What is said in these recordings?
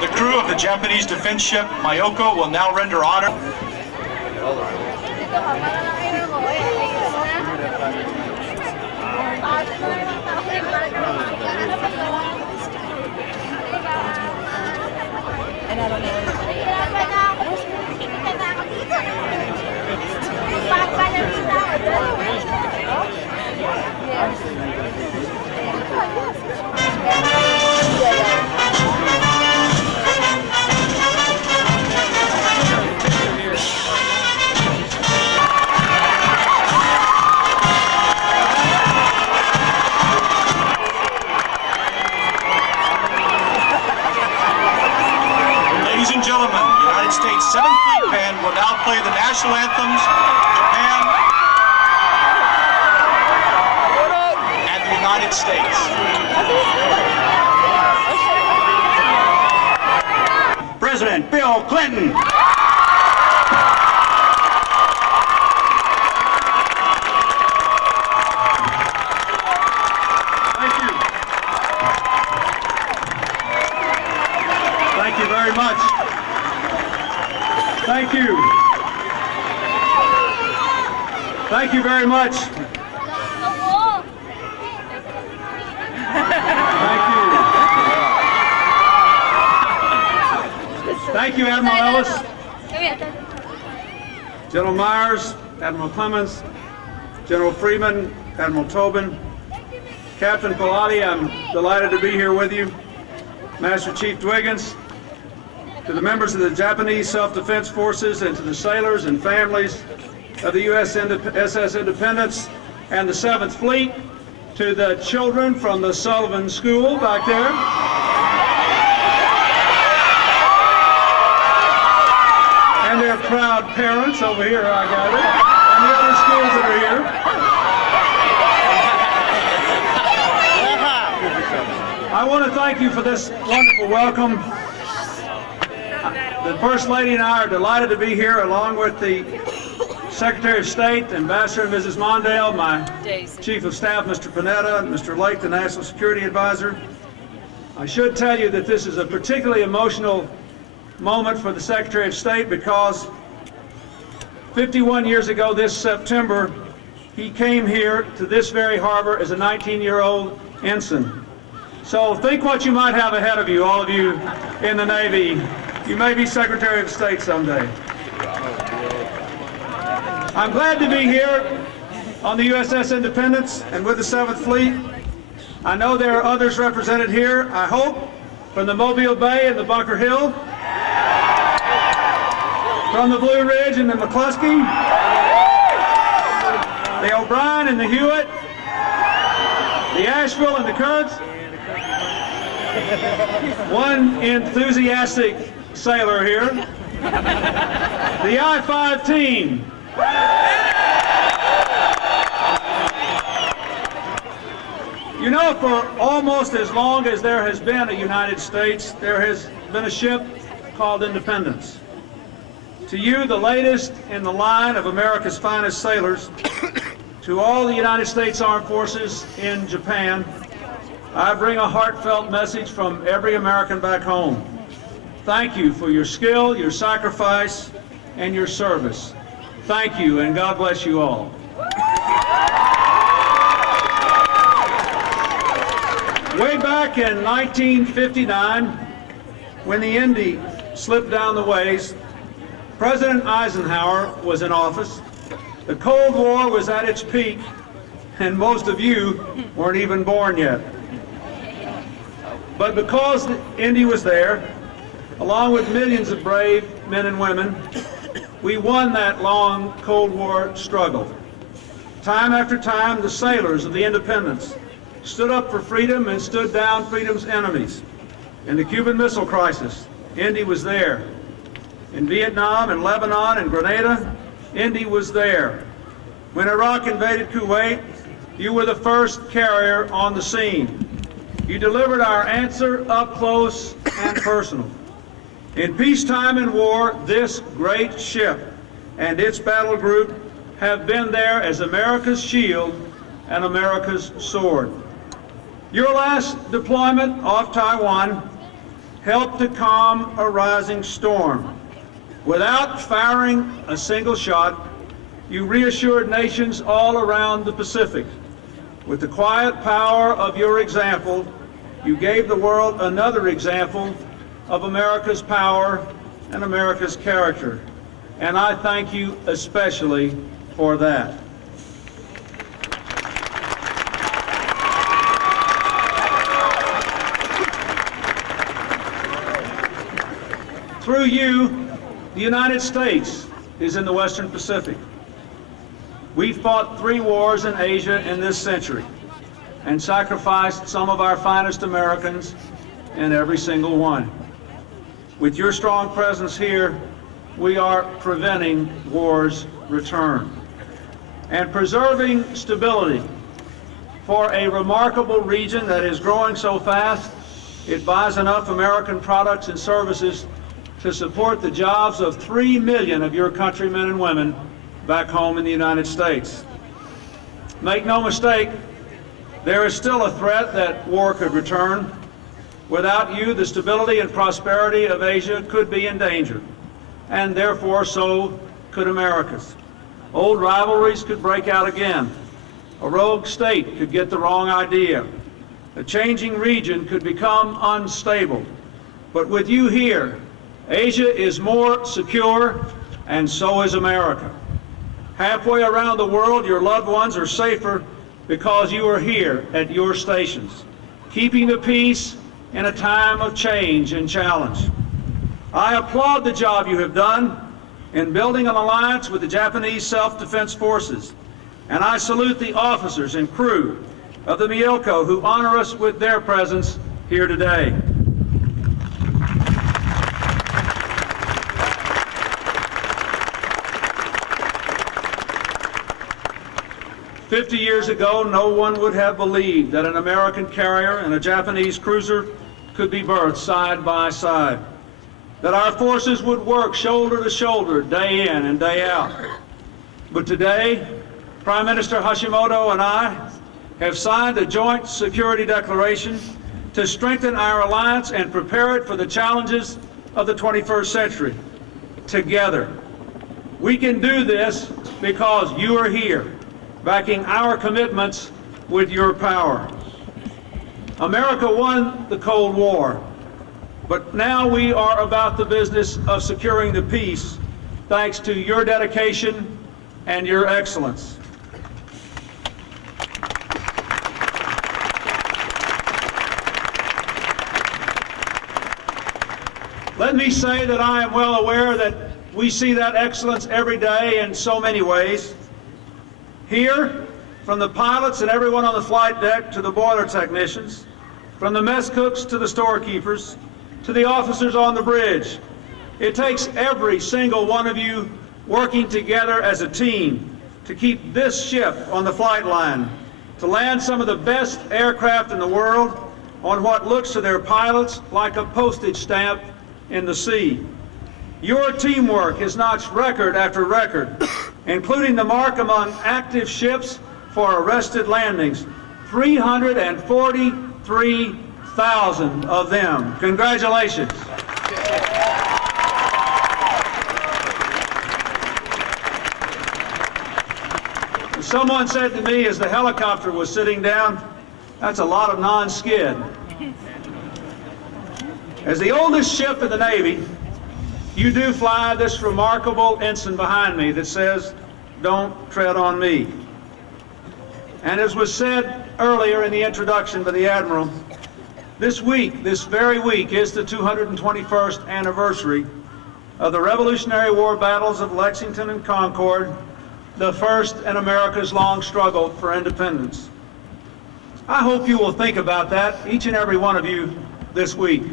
The crew of the Japanese defense ship Myoko will now render honor. Ladies and gentlemen, the United States 7th Fleet Band will now play the national anthems of Japan and the United States. President Bill Clinton. Thank you very much. Thank you. Thank you very much. Thank you. Thank you, Admiral Ellis, General Myers, Admiral Clemens, General Freeman, Admiral Tobin, Captain Pilati, I'm delighted to be here with you. Master Chief Dwiggins, to the members of the Japanese Self-Defense Forces, and to the sailors and families of the USS Independence and the 7th Fleet, to the children from the Sullivan School back there, and their proud parents over here, I gather, and the other schools that are here. I want to thank you for this wonderful welcome. The First Lady and I are delighted to be here, along with the Secretary of State, Ambassador and Mrs. Mondale, my Chief of Staff, Mr. Panetta, and Mr. Lake, the National Security Advisor. I should tell you that this is a particularly emotional moment for the Secretary of State because 51 years ago this September, he came here to this very harbor as a 19-year-old ensign. So think what you might have ahead of you, all of you in the Navy. You may be Secretary of State someday. I'm glad to be here on the USS Independence and with the 7th Fleet. I know there are others represented here, I hope, from the Mobile Bay and the Bunker Hill, from the Blue Ridge and the McCluskey, the O'Brien and the Hewitt, the Asheville and the Kurtz. One enthusiastic sailor here, the I-5 team. You know, for almost as long as there has been a United States, there has been a ship called Independence. To you, the latest in the line of America's finest sailors, to all the United States Armed Forces in Japan, I bring a heartfelt message from every American back home. Thank you for your skill, your sacrifice, and your service. Thank you, and God bless you all. Way back in 1959, when the Indy slipped down the ways, President Eisenhower was in office. The Cold War was at its peak, and most of you weren't even born yet. But because the Indy was there, along with millions of brave men and women, we won that long Cold War struggle. Time after time, the sailors of the Independence stood up for freedom and stood down freedom's enemies. In the Cuban Missile Crisis, Indy was there. In Vietnam and Lebanon and Grenada, Indy was there. When Iraq invaded Kuwait, you were the first carrier on the scene. You delivered our answer up close and personal. In peacetime and war, this great ship and its battle group have been there as America's shield and America's sword. Your last deployment off Taiwan helped to calm a rising storm. Without firing a single shot, you reassured nations all around the Pacific. With the quiet power of your example, you gave the world another example of America's power and America's character. And I thank you especially for that. Through you, the United States is in the Western Pacific. We fought 3 wars in Asia in this century and sacrificed some of our finest Americans in every single one. With your strong presence here, we are preventing war's return and preserving stability for a remarkable region that is growing so fast it buys enough American products and services to support the jobs of 3 million of your countrymen and women back home in the United States. Make no mistake, there is still a threat that war could return. Without you, the stability and prosperity of Asia could be in danger, and therefore so could America's. Old rivalries could break out again. A rogue state could get the wrong idea. A changing region could become unstable. But with you here, Asia is more secure, and so is America. Halfway around the world, your loved ones are safer because you are here at your stations, keeping the peace in a time of change and challenge. I applaud the job you have done in building an alliance with the Japanese Self-Defense Forces, and I salute the officers and crew of the Myoko who honor us with their presence here today. "50 years ago, no one would have believed that an American carrier and a Japanese cruiser could be berthed side by side, that our forces would work shoulder to shoulder day in and day out. But today, Prime Minister Hashimoto and I have signed a joint security declaration to strengthen our alliance and prepare it for the challenges of the 21st century. Together, we can do this because you are here, backing our commitments with your power. America won the Cold War, but now we are about the business of securing the peace thanks to your dedication and your excellence. Let me say that I am well aware that we see that excellence every day in so many ways. Here, from the pilots and everyone on the flight deck to the boiler technicians, from the mess cooks to the storekeepers, to the officers on the bridge, it takes every single one of you working together as a team to keep this ship on the flight line, to land some of the best aircraft in the world on what looks to their pilots like a postage stamp in the sea. Your teamwork has notched record after record, including the mark among active ships for arrested landings, 343,000 of them. Congratulations. Someone said to me as the helicopter was sitting down, "That's a lot of non-skid." As the oldest ship in the Navy, you do fly this remarkable ensign behind me that says, "Don't tread on me." And as was said earlier in the introduction by the Admiral, this week, this very week, is the 221st anniversary of the Revolutionary War battles of Lexington and Concord, the first in America's long struggle for independence. I hope you will think about that, each and every one of you, this week.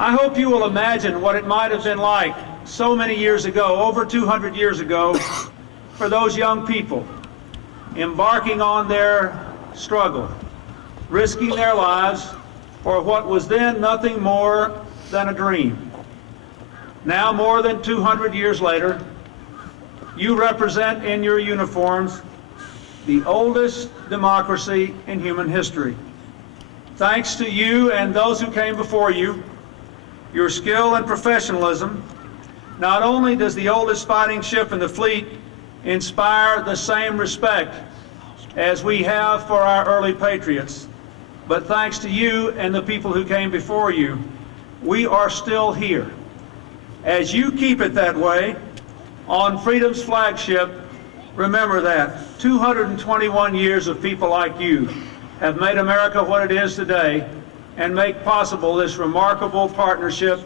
I hope you will imagine what it might have been like so many years ago, over 200 years ago, for those young people embarking on their struggle, risking their lives for what was then nothing more than a dream. Now, more than 200 years later, you represent in your uniforms the oldest democracy in human history. Thanks to you and those who came before you, your skill and professionalism, not only does the oldest fighting ship in the fleet inspire the same respect as we have for our early patriots, but thanks to you and the people who came before you, we are still here. As you keep it that way, on Freedom's flagship, remember that 221 years of people like you have made America what it is today and make possible this remarkable partnership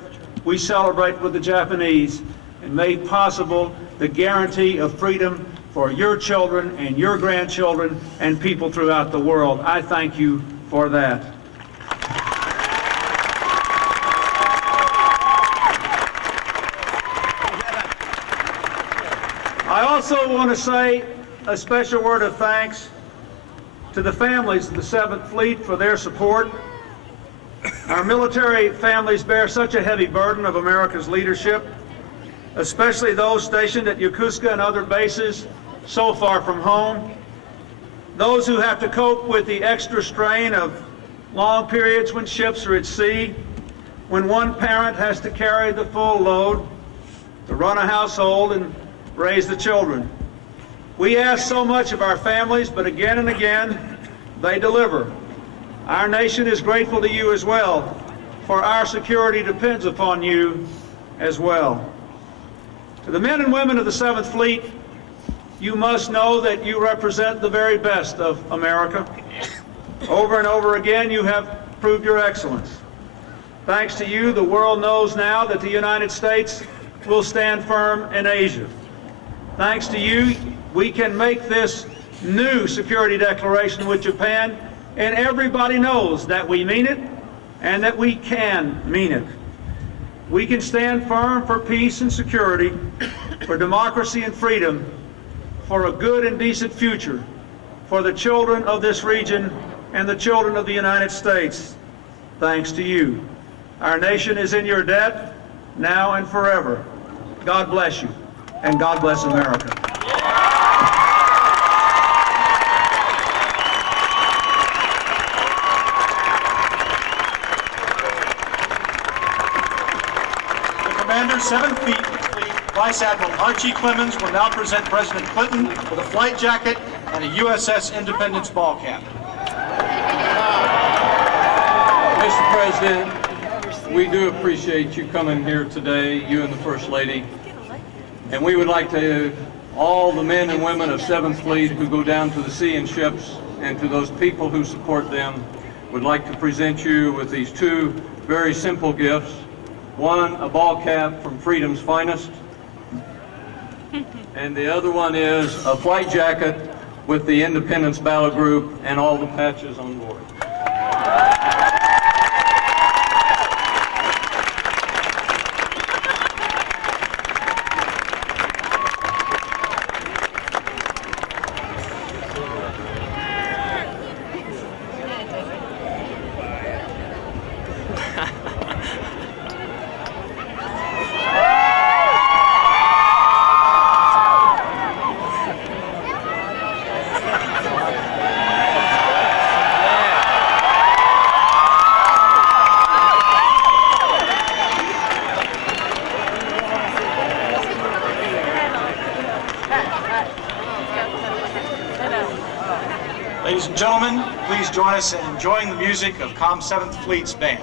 we celebrate with the Japanese, and made possible the guarantee of freedom for your children and your grandchildren and people throughout the world. I thank you for that. I also want to say a special word of thanks to the families of the 7th Fleet for their support. Our military families bear such a heavy burden of America's leadership, especially those stationed at Yokosuka and other bases so far from home, those who have to cope with the extra strain of long periods when ships are at sea, when one parent has to carry the full load to run a household and raise the children. We ask so much of our families, but again and again, they deliver. Our nation is grateful to you as well, for our security depends upon you as well. To the men and women of the 7th Fleet, you must know that you represent the very best of America. Over and over again, you have proved your excellence. Thanks to you, the world knows now that the United States will stand firm in Asia. Thanks to you, we can make this new security declaration with Japan, and everybody knows that we mean it and that we can mean it. We can stand firm for peace and security, for democracy and freedom, for a good and decent future, for the children of this region and the children of the United States. Thanks to you. Our nation is in your debt, now and forever. God bless you, and God bless America. Commander, 7th Fleet, Vice Admiral Archie Clemens will now present President Clinton with a flight jacket and a USS Independence ball cap. Mr. President, we do appreciate you coming here today, you and the First Lady. And we would like to, all the men and women of 7th Fleet who go down to the sea in ships, and to those people who support them, would like to present you with these two very simple gifts. One, a ball cap from Freedom's finest, and the other one is a flight jacket with the Independence Battle Group and all the patches on board. Ladies and gentlemen, please join us in enjoying the music of Com 7th Fleet's band.